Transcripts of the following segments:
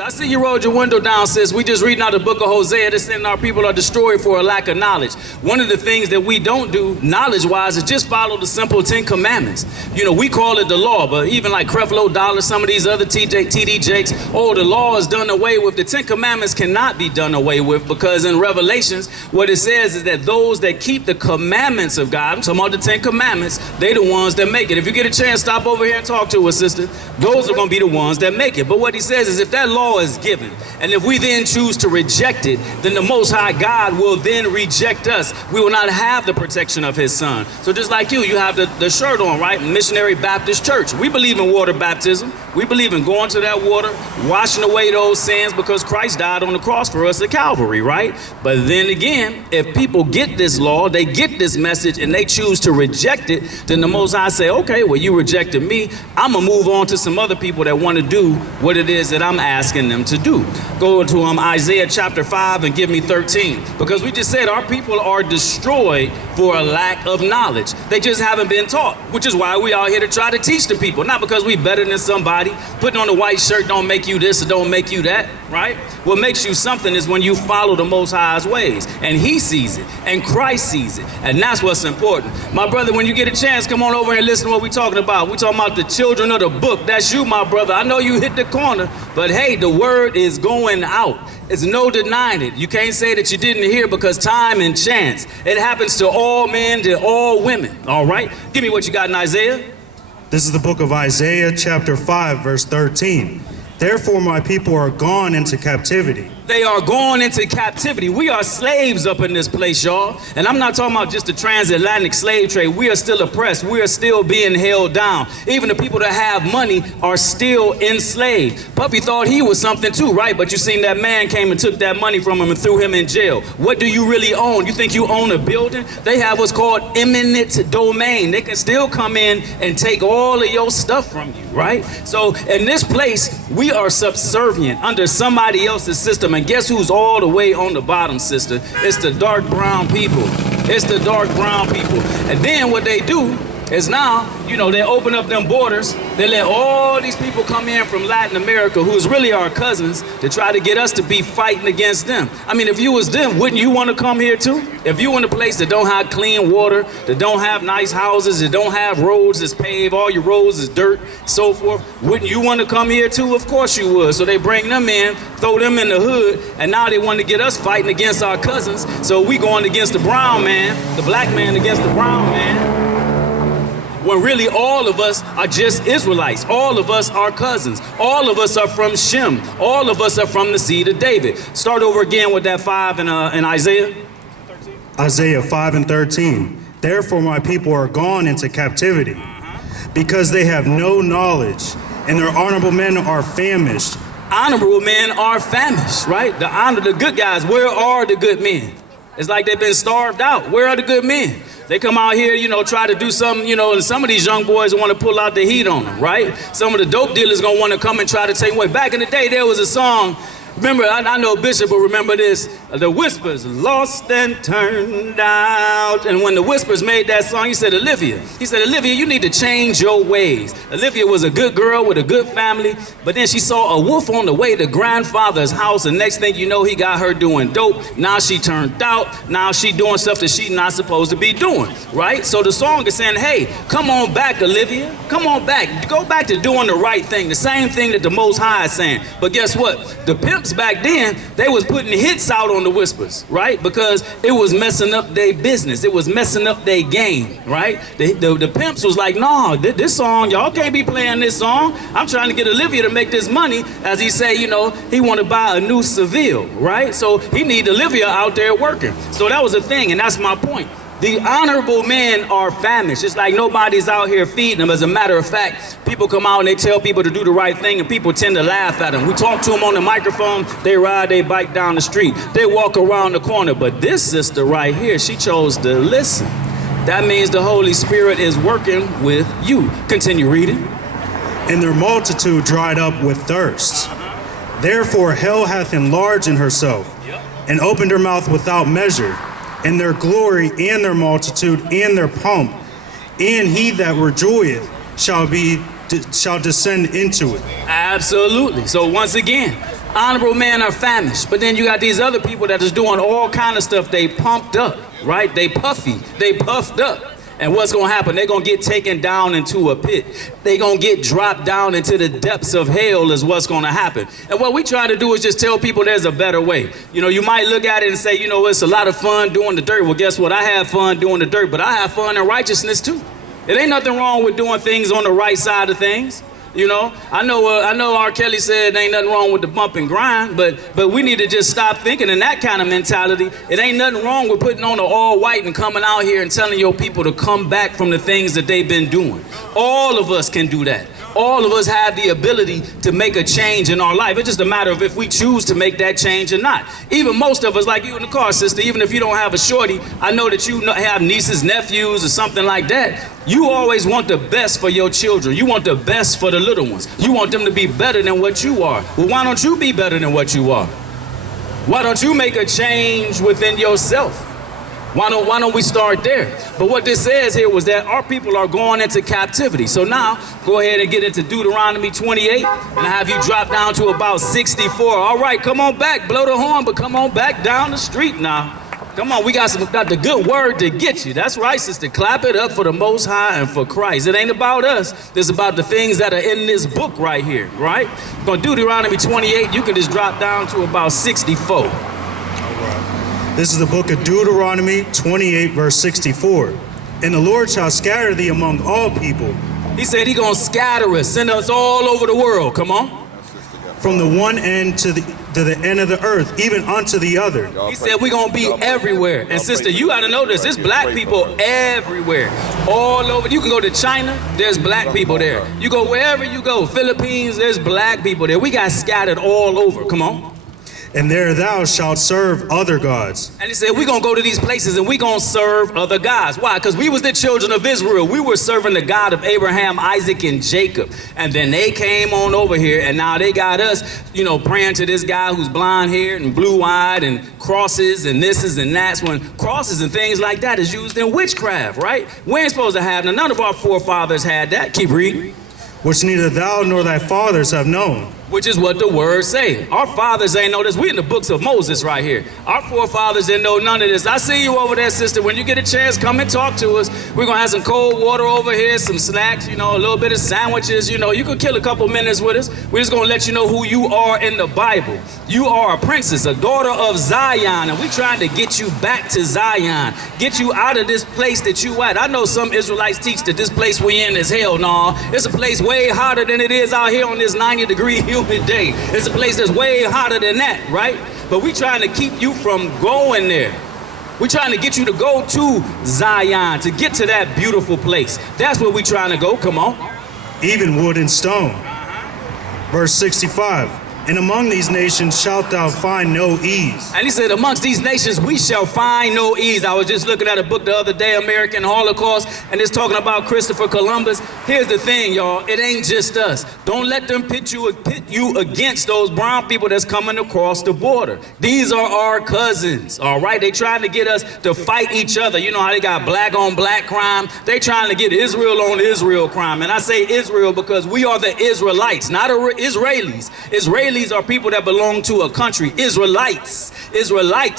I see you rolled your window down, sis. We just reading out the book of Hosea. That's saying our people are destroyed for a lack of knowledge. One of the things that we don't do, knowledge-wise, is just follow the simple 10 commandments. You know, we call it the law, but even like Creflo Dollar, some of these other TD Jakes, oh, the law is done away with. The 10 commandments cannot be done away with, because in Revelations, what it says is that those that keep the commandments of God, I'm talking about the 10 commandments, they the ones that make it. If you get a chance, stop over here and talk to us, sister. Those are going to be the ones that make it. But what he says is if that law is given, and if we then choose to reject it, then the Most High God will then reject us. We will not have the protection of his son. So just like you have the shirt on, right? Missionary Baptist Church. We believe in water baptism. We believe in going to that water, washing away those sins, because Christ died on the cross for us at Calvary, right? But then again, if people get this law, they get this message, and they choose to reject it, then the Most High say, okay, well, you rejected me. I'm going to move on to some other people that want to do what it is that I'm asking them to do. Go to Isaiah chapter 5 and give me 13. Because we just said our people are destroyed for a lack of knowledge. They just haven't been taught, which is why we are here to try to teach the people. Not because we better than somebody. Putting on a white shirt don't make you this or don't make you that, right? What makes you something is when you follow the Most High's ways. And he sees it. And Christ sees it. And that's what's important. My brother, when you get a chance, come on over and listen to what we're talking about. We're talking about the children of the book. That's you, my brother. I know you hit the corner, but hey, the word is going out. It's no denying it. You can't say that you didn't hear, because time and chance. It happens to all men, to all women. All right? Give me what you got in Isaiah. This is the book of Isaiah chapter 5, verse 13. Therefore my people are gone into captivity. They are going into captivity. We are slaves up in this place, y'all. And I'm not talking about just the transatlantic slave trade. We are still oppressed. We are still being held down. Even the people that have money are still enslaved. Puppy thought he was something too, right? But you seen that man came and took that money from him and threw him in jail. What do you really own? You think you own a building? They have what's called eminent domain. They can still come in and take all of your stuff from you, right? So in this place, we are subservient under somebody else's system. And guess who's all the way on the bottom, sister? It's the dark brown people. It's the dark brown people. And then what they do is now, you know, they open up them borders. They let all these people come in from Latin America, who's really our cousins, to try to get us to be fighting against them. I mean, if you was them, wouldn't you want to come here too? If you in a place that don't have clean water, that don't have nice houses, that don't have roads that's paved, all your roads is dirt, so forth, wouldn't you want to come here too? Of course you would. So they bring them in, throw them in the hood, and now they want to get us fighting against our cousins. So we going against the brown man, the black man against the brown man. When really all of us are just Israelites. All of us are cousins. All of us are from Shem. All of us are from the seed of David. Start over again with that 5 in Isaiah. Isaiah 5 and 13. Therefore my people are gone into captivity, because they have no knowledge, and their honorable men are famished. Honorable men are famished, right? The good guys, where are the good men? It's like they've been starved out. Where are the good men? They come out here, you know, try to do something, you know, and some of these young boys want to pull out the heat on them, right? Some of the dope dealers going to want to come and try to take away. Back in the day, there was a song. Remember, I know Bishop will remember this. The Whispers, lost and turned out. And when the Whispers made that song, he said, Olivia, you need to change your ways. Olivia was a good girl with a good family, but then she saw a wolf on the way to grandfather's house, and next thing you know, he got her doing dope. Now she turned out. Now she doing stuff that she's not supposed to be doing, right? So the song is saying, hey, come on back, Olivia. Come on back. Go back to doing the right thing, the same thing that the Most High is saying. But guess what? The pimps back then, they was putting hits out on the Whispers, right? Because it was messing up their business. It was messing up their game, right? The pimps was like, no, this song, y'all can't be playing this song. I'm trying to get Olivia to make this money. As he say, you know, he want to buy a new Seville, right? So he need Olivia out there working. So that was a thing, and that's my point. The honorable men are famished. It's like nobody's out here feeding them. As a matter of fact, people come out and they tell people to do the right thing, and people tend to laugh at them. We talk to them on the microphone. They ride their bike down the street. They walk around the corner. But this sister right here, she chose to listen. That means the Holy Spirit is working with you. Continue reading. And their multitude dried up with thirst. Therefore hell hath enlarged in herself, and opened her mouth without measure. And their glory, and their multitude, and their pomp, and he that rejoiceth shall descend into it. Absolutely. So once again, Honorable men are famished. But then you got these other people that is doing all kind of stuff. They pumped up, right? They puffy. They puffed up. And what's going to happen? They're going to get taken down into a pit. They're going to get dropped down into the depths of hell is what's going to happen. And what we try to do is just tell people there's a better way. You know, you might look at it and say, you know, it's a lot of fun doing the dirt. Well, guess what? I have fun doing the dirt, but I have fun in righteousness too. It ain't nothing wrong with doing things on the right side of things. You know, I know R. Kelly said there ain't nothing wrong with the bump and grind, but we need to just stop thinking in that kind of mentality. It ain't nothing wrong with putting on the all white and coming out here and telling your people to come back from the things that they've been doing. All of us can do that. All of us have the ability to make a change in our life. It's just a matter of if we choose to make that change or not. Even most of us, like you in the car, sister, even if you don't have a shorty, I know that you have nieces, nephews, or something like that. You always want the best for your children. You want the best for the little ones. You want them to be better than what you are. Well, why don't you be better than what you are? Why don't you make a change within yourself? Why don't we start there? But what this says here was that our people are going into captivity. So now, go ahead and get into Deuteronomy 28, and I have you drop down to about 64. All right, come on back, blow the horn, but come on back down the street now. Come on, we got the good word to get you. That's right, sister. Clap it up for the Most High and for Christ. It ain't about us. It's about the things that are in this book right here, right? Going to Deuteronomy 28, you can just drop down to about 64. This is the book of Deuteronomy 28, verse 64. And the Lord shall scatter thee among all people. He said he gonna scatter us, send us all over the world. Come on. From the one end to the end of the earth, even unto the other. He said we're gonna be everywhere. And sister, you gotta know this. There's black people everywhere. All over. You can go to China, there's black people there. You go wherever you go, Philippines, there's black people there. We got scattered all over. Come on. And there thou shalt serve other gods. And he said, we're going to go to these places and we're going to serve other gods. Why? Because we was the children of Israel. We were serving the God of Abraham, Isaac, and Jacob. And then they came on over here, and now they got us, you know, praying to this guy who's blonde-haired and blue-eyed and crosses and thises and that's, when crosses and things like that is used in witchcraft, right? We ain't supposed to have, none of our forefathers had that. Keep reading. Which neither thou nor thy fathers have known. Which is what the words say. Our fathers ain't know this. We in the books of Moses right here. Our forefathers didn't know none of this. I see you over there, sister. When you get a chance, come and talk to us. We're going to have some cold water over here, some snacks, you know, a little bit of sandwiches. You know, you could kill a couple minutes with us. We're just going to let you know who you are in the Bible. You are a princess, a daughter of Zion, and we're trying to get you back to Zion, get you out of this place that you at. I know some Israelites teach that this place we in is hell. No, it's a place way hotter than it is out here on this 90-degree humid day. It's a place that's way hotter than that, right? But we trying to keep you from going there. We're trying to get you to go to Zion, to get to that beautiful place. That's where we trying to go. Come on. Even wood and stone. Verse 65. And among these nations shalt thou find no ease. And he said, amongst these nations we shall find no ease. I was just looking at a book the other day, American Holocaust, and it's talking about Christopher Columbus. Here's the thing, y'all. It ain't just us. Don't let them pit you against those brown people that's coming across the border. These are our cousins, all right? They trying to get us to fight each other. You know how they got black on black crime? They trying to get Israel on Israel crime. And I say Israel because we are the Israelites, not Israelis. Israelis are people that belong to a country. Israelites,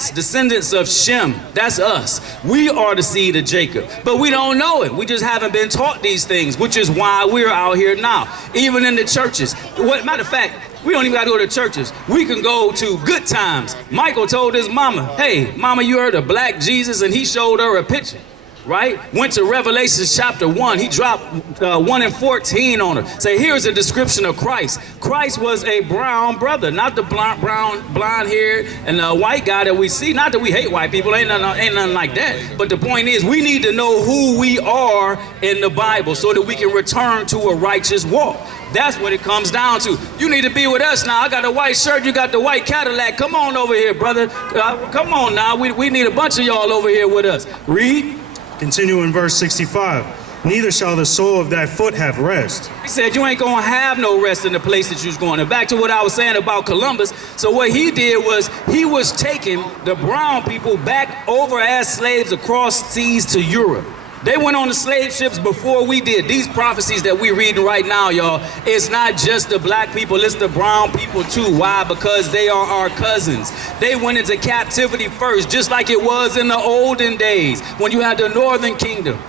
descendants of Shem. That's us. We are the seed of Jacob. But we don't know it. We just haven't been taught these things, which is why we're out here now. Even in the churches. Matter of fact, we don't even got to go to churches. We can go to Good Times. Michael told his mama, hey, mama, you heard of Black Jesus? And he showed her a picture. Right? Went to Revelation chapter 1. He dropped 1 and 14 on her. Say, here's a description of Christ. Christ was a brown brother, not the blonde-haired and the white guy that we see. Not that we hate white people, ain't nothing like that. But the point is, we need to know who we are in the Bible so that we can return to a righteous walk. That's what it comes down to. You need to be with us now. I got a white shirt, you got the white Cadillac. Come on over here, brother. Come on now. We need a bunch of y'all over here with us. Read. Continue in verse 65. Neither shall the sole of thy foot have rest. He said you ain't gonna have no rest in the place that you's going. And back to what I was saying about Columbus. So what he did was he was taking the brown people back over as slaves across seas to Europe. They went on the slave ships before we did. These prophecies that we're reading right now, y'all, it's not just the black people, it's the brown people too. Why? Because they are our cousins. They went into captivity first, just like it was in the olden days when you had the northern kingdom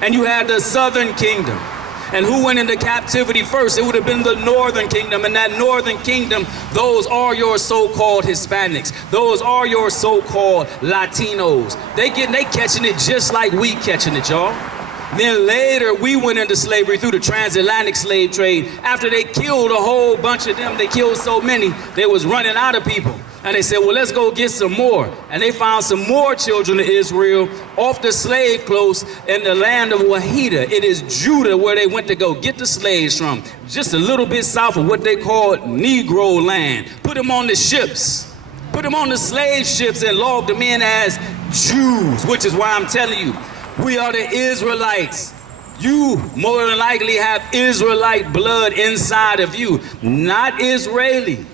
and you had the southern kingdom. And who went into captivity first? It would have been the northern kingdom. And that northern kingdom, those are your so-called Hispanics. Those are your so-called Latinos. They catching it just like we catching it, y'all. Then later, we went into slavery through the transatlantic slave trade. After they killed a whole bunch of them, they killed so many, they was running out of people. And they said, well, let's go get some more. And they found some more children of Israel off the slave coast in the land of Wahida. It is Judah where they went to go get the slaves from, just a little bit south of what they called Negro land. Put them on the ships. Put them on the slave ships and logged them in as Jews, which is why I'm telling you, we are the Israelites. You more than likely have Israelite blood inside of you, not Israeli.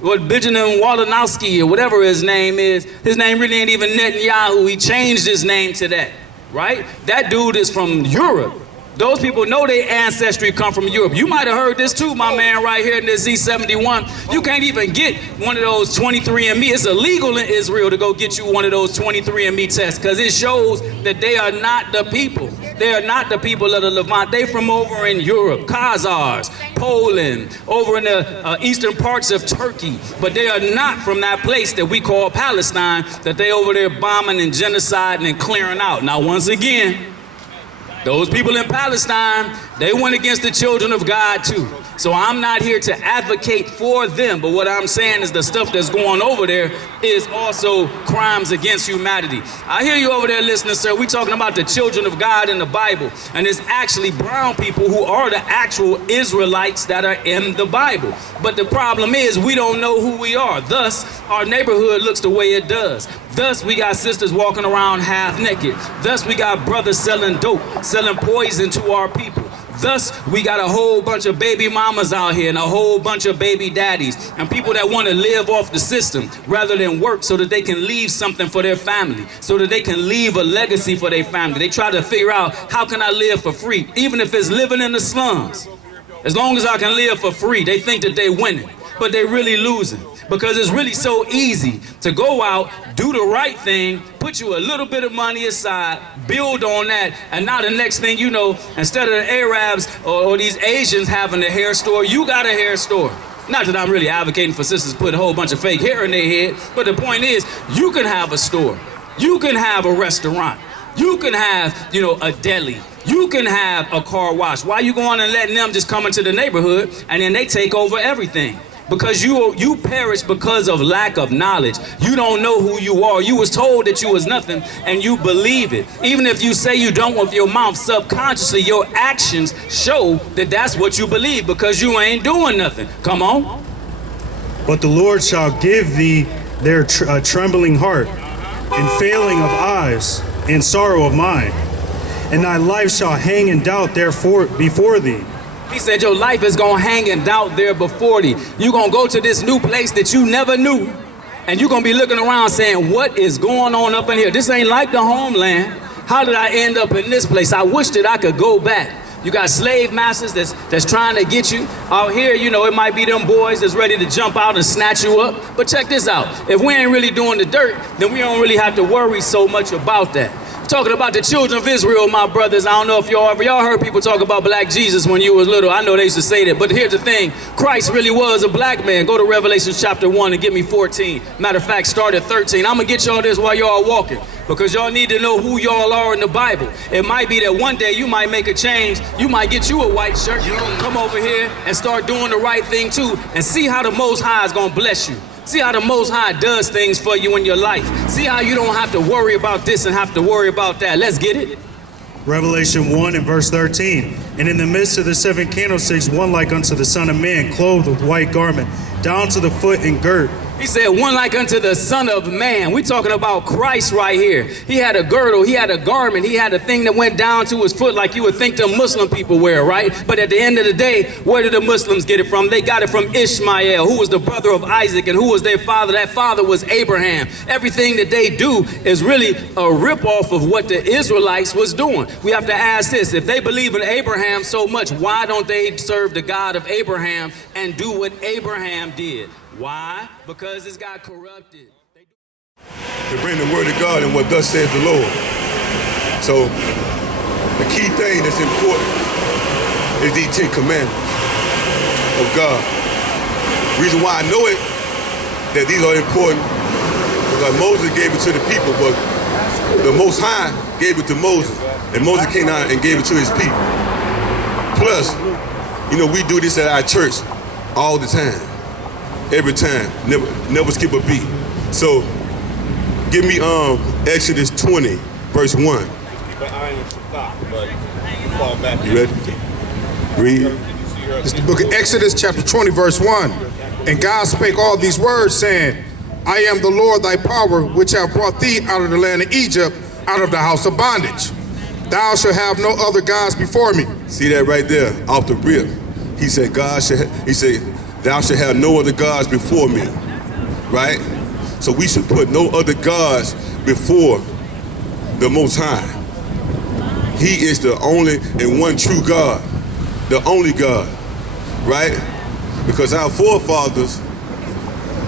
What Benjamin Walanowski or whatever his name is, his name really ain't even Netanyahu. He changed his name to that, right? That dude is from Europe. Those people know their ancestry come from Europe. You might have heard this too, my man, right here in the Z71. You can't even get one of those 23andMe. It's illegal in Israel to go get you one of those 23andMe tests because it shows that they are not the people. They are not the people of the Levant. They from over in Europe, Khazars, Poland, over in the eastern parts of Turkey. But they are not from that place that we call Palestine, that they over there bombing and genociding and clearing out. Now, once again, those people in Palestine, they went against the children of God too. So I'm not here to advocate for them, but what I'm saying is the stuff that's going over there is also crimes against humanity. I hear you over there listening, sir. We're talking about the children of God in the Bible, and it's actually brown people who are the actual Israelites that are in the Bible. But the problem is we don't know who we are. Thus, our neighborhood looks the way it does. Thus, we got sisters walking around half naked. Thus, we got brothers selling dope, selling poison to our people. Thus, we got a whole bunch of baby mamas out here and a whole bunch of baby daddies and people that want to live off the system rather than work so that they can leave something for their family, so that they can leave a legacy for their family. They try to figure out, how can I live for free? Even if it's living in the slums. As long as I can live for free, they think that they're winning, but they're really losing. Because it's really so easy to go out, do the right thing, put you a little bit of money aside, build on that, and now the next thing you know, instead of the Arabs or these Asians having a hair store, you got a hair store. Not that I'm really advocating for sisters to put a whole bunch of fake hair in their head, but the point is, you can have a store. You can have a restaurant. You can have, a deli. You can have a car wash. Why you going and letting them just come into the neighborhood and then they take over everything? Because you perish because of lack of knowledge. You don't know who you are. You was told that you was nothing and you believe it. Even if you say you don't with your mouth, subconsciously your actions show that that's what you believe because you ain't doing nothing. Come on. But the Lord shall give thee their trembling heart and failing of eyes and sorrow of mind. And thy life shall hang in doubt therefore before thee. He said your life is going to hang in doubt there before thee. You're going to go to this new place that you never knew, and you're going to be looking around saying, what is going on up in here? This ain't like the homeland. How did I end up in this place? I wish that I could go back. You got slave masters that's trying to get you. Out here, it might be them boys that's ready to jump out and snatch you up. But check this out. If we ain't really doing the dirt, then we don't really have to worry so much about that. Talking about the children of Israel, my brothers. I don't know if y'all heard people talk about black Jesus when you was little. I know they used to say that, but here's the thing. Christ really was a black man. Go to Revelation chapter 1 and give me 14. Matter of fact, start at 13. I'm gonna get y'all this while y'all walking because y'all need to know who y'all are in the Bible. It might be that one day you might make a change. You might get you a white shirt. You come over here and start doing the right thing too and see how the Most High is gonna bless you. See how the Most High does things for you in your life. See how you don't have to worry about this and have to worry about that. Let's get it. Revelation 1 and verse 13. And in the midst of the 7 candlesticks, one like unto the Son of Man, clothed with white garment, down to the foot and girt He said, one like unto the Son of Man. We're talking about Christ right here. He had a girdle, he had a garment, he had a thing that went down to his foot like you would think the Muslim people wear, right? But at the end of the day, where did the Muslims get it from? They got it from Ishmael, who was the brother of Isaac, and who was their father? That father was Abraham. Everything that they do is really a ripoff of what the Israelites was doing. We have to ask this: if they believe in Abraham so much, why don't they serve the God of Abraham and do what Abraham did? Why? Because it's got corrupted. To bring the word of God and what thus says the Lord. So the key thing that's important is these 10 commandments of God. The reason why I know it, that these are important, because Moses gave it to the people, but the Most High gave it to Moses, and Moses came out and gave it to his people. Plus, you know, we do this at our church all the time. Every time, never skip a beat. So, give me Exodus 20, verse 1. Keep an eye on Shabbat, but fall back. You ready? Read. It's the book of Exodus, chapter 20, verse 1. And God spake all these words, saying, I am the Lord thy power, which have brought thee out of the land of Egypt, out of the house of bondage. Thou shalt have no other gods before me. See that right there, off the rip. He said, thou shalt have no other gods before me, right? So we should put no other gods before the Most High. He is the only and one true God, the only God, right? Because our forefathers,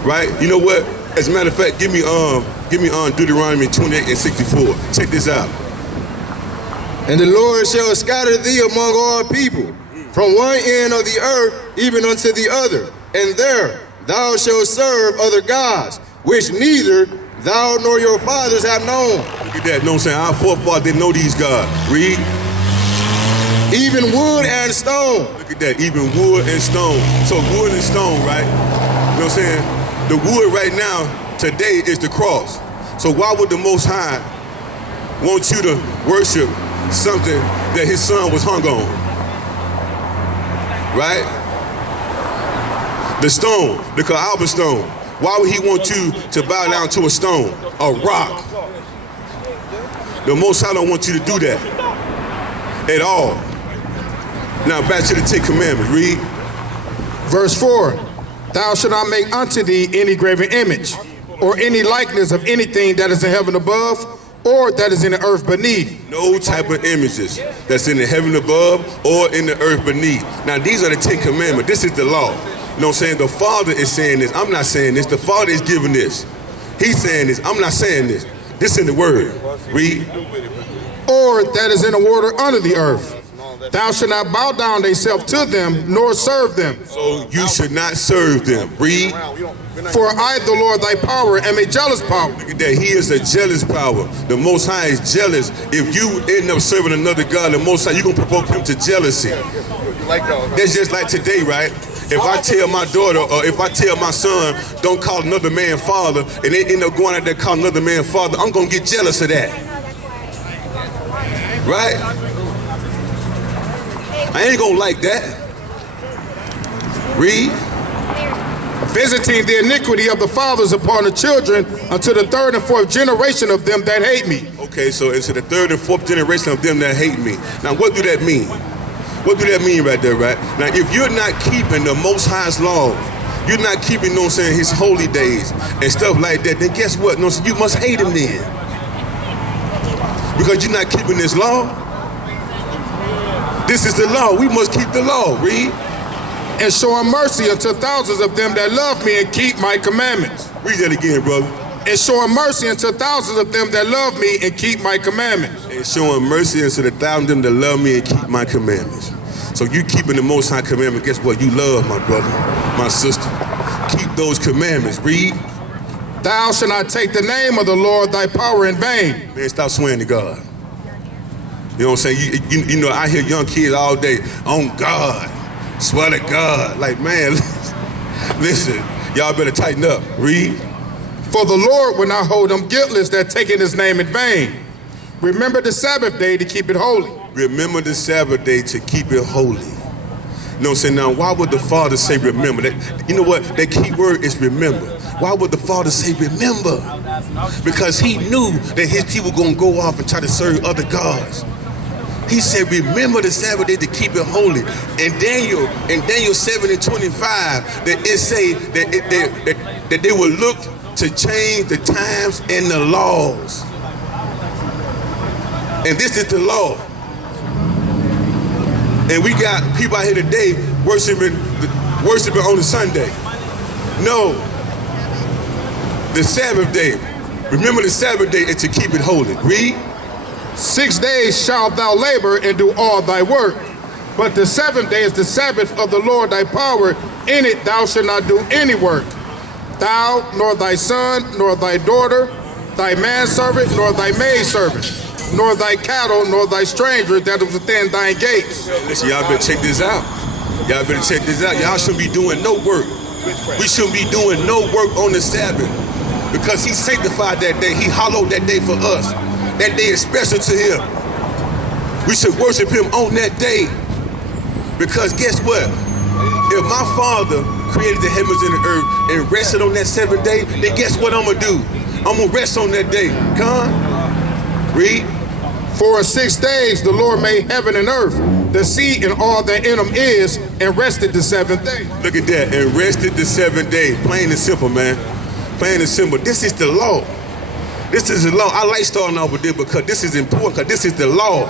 right? You know what? As a matter of fact, give me Deuteronomy 28 and 64. Check this out. And the Lord shall scatter thee among all people, from one end of the earth even unto the other, and there thou shalt serve other gods, which neither thou nor your fathers have known. Look at that, know what I'm saying? Our forefathers didn't know these gods. Read. Even wood and stone. Look at that, even wood and stone. So wood and stone, right? You know what I'm saying? The wood right now, today, is the cross. So why would the Most High want you to worship something that his son was hung on? Right? The stone, the Kaaba stone. Why would he want you to bow down to a stone, a rock? The Most High don't want you to do that at all. Now back to the 10 commandments, read. Verse 4, thou shalt not make unto thee any graven image, or any likeness of anything that is in heaven above, or that is in the earth beneath. No type of images that's in the heaven above or in the earth beneath. Now these are the 10 commandments. This is the law. You know what I'm saying? The Father is saying this. I'm not saying this. The Father is giving this. He's saying this. I'm not saying this. This is in the word. Read. Or that is in the water under the earth. Thou shalt not bow down thyself to them, nor serve them. So you should not serve them. Read. For I, the Lord thy power, am a jealous power. Look at that. He is a jealous power. The Most High is jealous. If you end up serving another God, the Most High, you're going to provoke him to jealousy. That's just like today, right? If I tell my daughter or if I tell my son, don't call another man father, and they end up going out there calling another man father, I'm going to get jealous of that. Right? I ain't going to like that. Read. Visiting the iniquity of the fathers upon the children unto the third and fourth generation of them that hate me. Okay, so into the third and fourth generation of them that hate me. Now, what do that mean? What do that mean right there, right? Now, if you're not keeping the Most High's laws, you're not keeping, you know what I'm saying, his holy days and stuff like that, then guess what? No, you must hate him then. Because you're not keeping this law. This is the law. We must keep the law. Read. And showing mercy unto thousands of them that love me and keep my commandments. Read that again, brother. And showing mercy unto thousands of them that love me and keep my commandments. And showing mercy unto the thousands of them that love me and keep my commandments. So you keeping the Most High commandment, guess what? You love my brother, my sister. Keep those commandments. Read. Thou shalt not take the name of the Lord thy power in vain. Man, stop swearing to God. You know what I'm saying? You know, I hear young kids all day, on God, swear to God. Like, man, listen, y'all better tighten up. Read. For the Lord will not hold them guiltless that take in his name in vain. Remember the Sabbath day to keep it holy. Remember the Sabbath day to keep it holy. You know what I'm saying? Now, why would the Father say remember? That, you know what? That key word is remember. Why would the Father say remember? Because he knew that his people were going to go off and try to serve other gods. He said, remember the Sabbath day to keep it holy. In Daniel 7:25, that it say that they will look to change the times and the laws. And this is the law. And we got people out here today worshiping on the Sunday. No, the Sabbath day. Remember the Sabbath day is to keep it holy. Read. 6 days shalt thou labor and do all thy work. But the 7th day is the Sabbath of the Lord thy power. In it thou shalt not do any work. Thou, nor thy son, nor thy daughter, thy manservant, nor thy maidservant, nor thy cattle, nor thy stranger that is within thine gates. Listen, y'all better check this out. Y'all better check this out. Y'all shouldn't be doing no work. We shouldn't be doing no work on the Sabbath because he sanctified that day. He hallowed that day for us. That day is special to him. We should worship him on that day. Because guess what? If my Father created the heavens and the earth and rested on that 7th day, then guess what I'm going to do? I'm going to rest on that day. Come. Read. For in 6 days the Lord made heaven and earth, the sea and all that in them is, and rested the 7th day. Look at that. And rested the 7th day. Plain and simple, man. Plain and simple. This is the law. This is the law. I like starting off with this because this is important, because this is the law.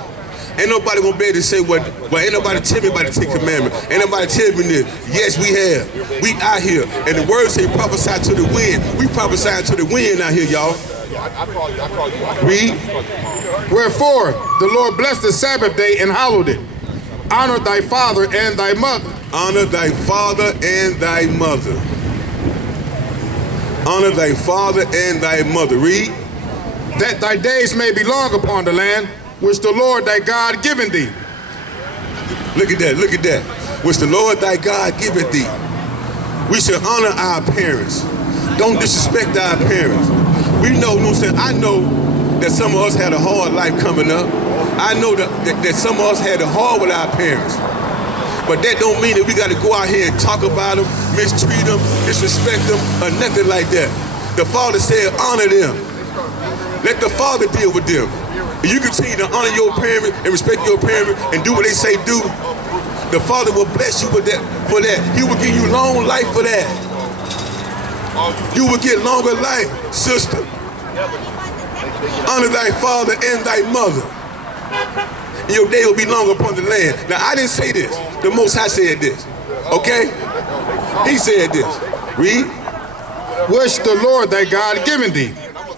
Ain't nobody gonna be able to say well, ain't nobody tell me about the 10 Commandments. Ain't nobody tell me this. Yes, we have. We out here. And the word say prophesy to the wind. We prophesy to the wind out here, y'all. Read. Wherefore the Lord blessed the Sabbath day and hallowed it. Honor thy father and thy mother. Honor thy father and thy mother. Honor thy father and thy mother. Read. That thy days may be long upon the land, which the Lord thy God giveth thee. Look at that, look at that. Which the Lord thy God giveth thee. We should honor our parents. Don't disrespect our parents. We know, you know what I'm saying? I know that some of us had a hard life coming up. I know that some of us had it hard with our parents. But that don't mean that we got to go out here and talk about them, mistreat them, disrespect them, or nothing like that. The Father said, honor them. Let the Father deal with them. If you continue to honor your parents and respect your parents and do what they say do, the Father will bless you with that. For that, He will give you long life for that. You will get longer life, sister. Honor thy father and thy mother. And your day will be long upon the land. Now, I didn't say this. The Most High said this. Okay? He said this. Read. Which the Lord thy God given thee.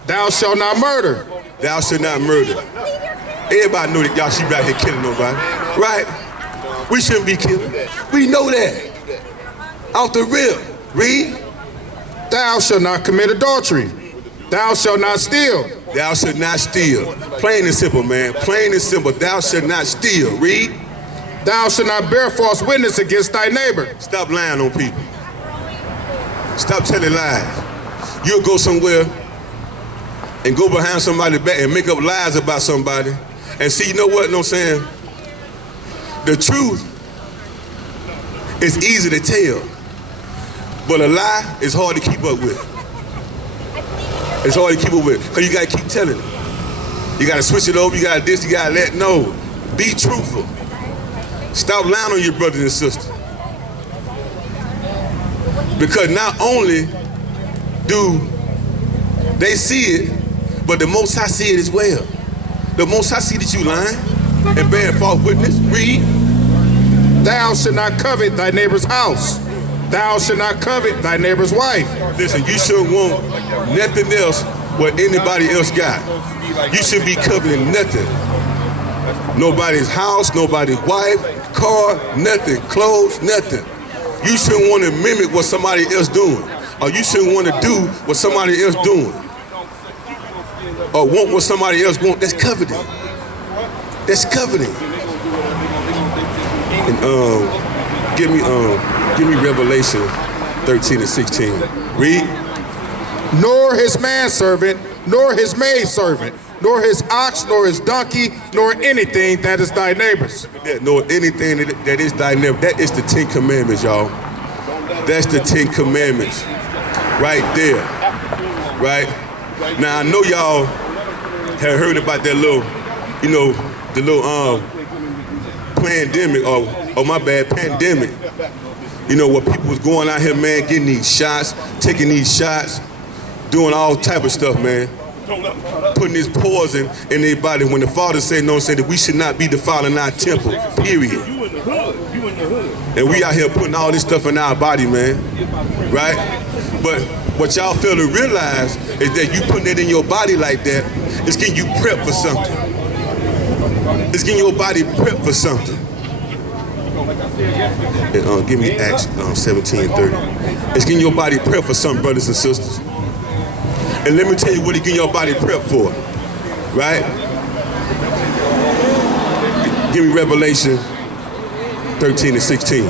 Thou shalt not murder. Thou shalt not murder. Everybody know that y'all should be out here killing nobody. Right? We shouldn't be killing. We know that. Out the rip. Read. Thou shalt not commit adultery. Thou shalt not steal. Thou shalt not steal. Plain and simple, man. Plain and simple. Thou shalt not steal. Read. Thou shalt not bear false witness against thy neighbor. Stop lying on people. Stop telling lies. You'll go somewhere and go behind somebody's back and make up lies about somebody and see, you know what, I'm saying? The truth is easy to tell, but a lie is hard to keep up with. It's hard to keep up with, because you gotta keep telling it. You gotta switch it over, you gotta this, you gotta that. No, be truthful. Stop lying on your brothers and sisters. Because not only do they see it, but the Most High see it as well. The Most High see that you lying and bearing false witness. Read. Thou shalt not covet thy neighbor's house. Thou shalt not covet thy neighbor's wife. Listen, you shouldn't want nothing else what anybody else got. You should be coveting nothing. Nobody's house, nobody's wife, car, nothing, clothes, nothing. You shouldn't want to mimic what somebody else doing. Or you shouldn't want to do what somebody else doing. Or want what somebody else wants. That's coveting. That's coveting. And give me Revelation 13 and 16. Read. Nor his manservant, nor his maidservant, nor his ox, nor his donkey, nor anything that is thy neighbor's. Nor anything that is thy neighbor. That is the 10 Commandments, y'all. That's the 10 Commandments. right there, right? Now I know y'all have heard about that little, the little pandemic, or my bad, pandemic. Where people was going out here, man, getting these shots, taking these shots, doing all type of stuff, man. Putting this poison in their body when the Father said, that we should not be defiling our temple, period. And we out here putting all this stuff in our body, man, right? But what y'all fail to realize is that you putting it in your body like that, it's getting you prepped for something. It's getting your body prepped for something. And, give me Acts 17:30. It's getting your body prepped for something, brothers and sisters. And let me tell you what it's getting your body prepped for, right? Give me Revelation 13 and 16.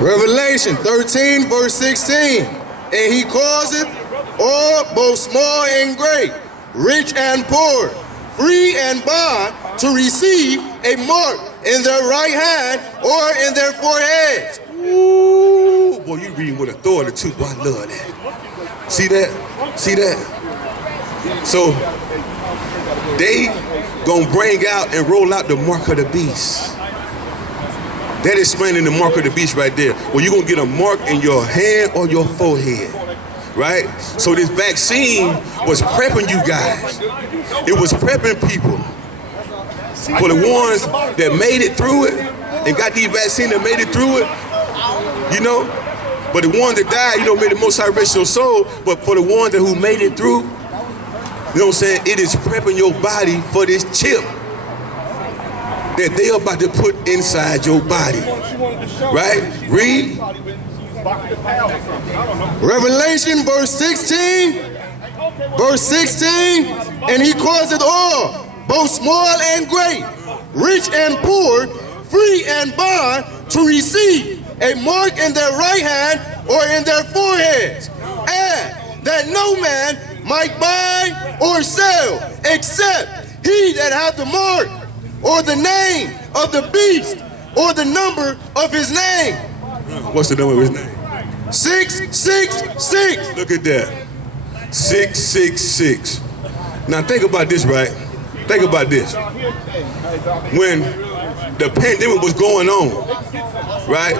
Revelation 13, verse 16. And he causeth all, both small and great, rich and poor, free and bond, to receive a mark in their right hand or in their foreheads. Ooh, boy, you reading with authority too. Boy, I love that. See that? See that? So they gonna bring out and roll out the mark of the beast. That explaining the mark of the beast right there. Well, you're gonna get a mark in your hand or your forehead, right? So this vaccine was prepping you guys. It was prepping people. For the ones that made it through it and got the vaccine that made it through it, but the ones that died, may the Most High rest your soul. But for the ones who made it through, it is prepping your body for this chip that they are about to put inside your body. Right? Read. Revelation verse 16. Verse 16. And he causeth all, both small and great, rich and poor, free and bond, to receive a mark in their right hand or in their foreheads, and that no man might buy or sell except he that hath the mark, or the name of the beast, or the number of his name. What's the number of his name? 666. Look at that. 666. Now think about this, right? Think about this. When the pandemic was going on, right?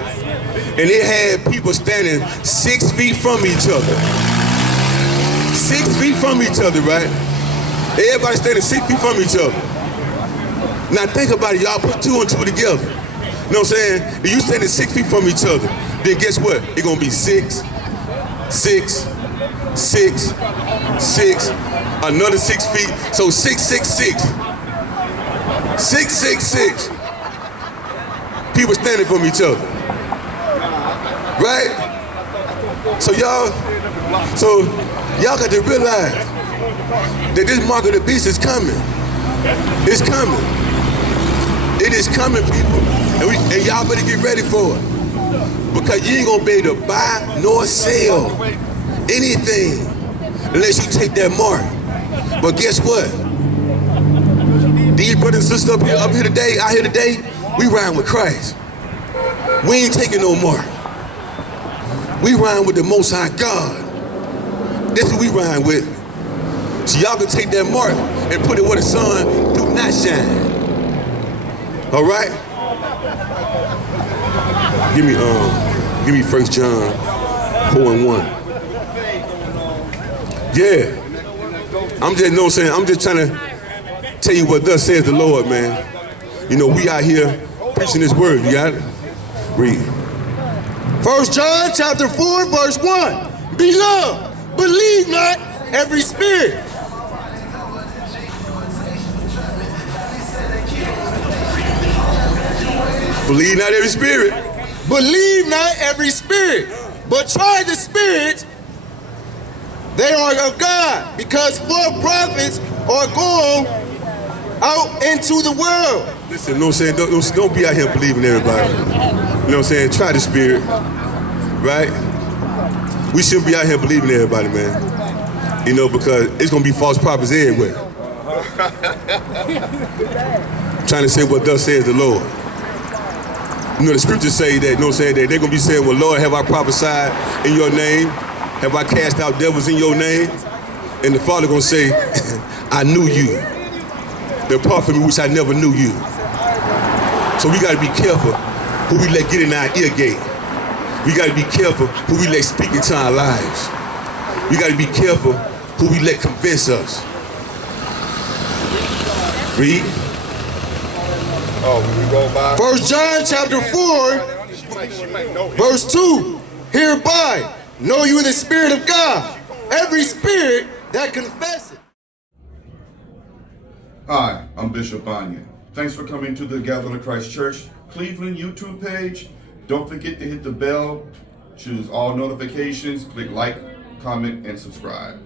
And it had people standing 6 feet from each other. 6 feet from each other, right? Everybody standing 6 feet from each other. Now think about it, y'all put 2 and 2 together. You know what I'm saying? If you standing 6 feet from each other, then guess what? It's gonna be 6, 6, 6, 6, another 6 feet. So 666. 666. People standing from each other. Right? So y'all got to realize that this mark of the beast is coming. It's coming. It is coming, people. And y'all better get ready for it. Because you ain't gonna be able to buy nor sell anything unless you take that mark. But guess what? These brothers and sisters out here today, we ride with Christ. We ain't taking no mark. We ride with the Most High God. That's who we ride with. So y'all can take that mark and put it where the sun do not shine. All right? Give me 1 John 4:1. Yeah. I'm just trying to tell you what thus says the Lord, man. We out here preaching this word. You got it? Read. 1 John chapter 4, verse 1. Beloved, believe not every spirit. Believe not every spirit. Believe not every spirit, but try the spirits. They are of God, because false prophets are going out into the world. Listen, don't be out here believing everybody. You know what I'm saying? Try the spirit, right? We shouldn't be out here believing everybody, man. Because it's gonna be false prophets everywhere. I'm trying to say what thus says the Lord. The scriptures say that, that they're gonna be saying, well, Lord, have I prophesied in your name? have I cast out devils in your name? And the Father gonna say, I knew you. Depart from me, which I never knew you. So we gotta be careful who we let get in our ear gate. We gotta be careful who we let speak into our lives. We gotta be careful who we let convince us. Read. Oh, we go by. 1 John chapter 4, verse 2. Hereby know you the Spirit of God. Every spirit that confesses. Hi, I'm Bishop Anya. Thanks for coming to the Gathering of Christ Church Cleveland YouTube page. Don't forget to hit the bell, choose all notifications, click like, comment, and subscribe.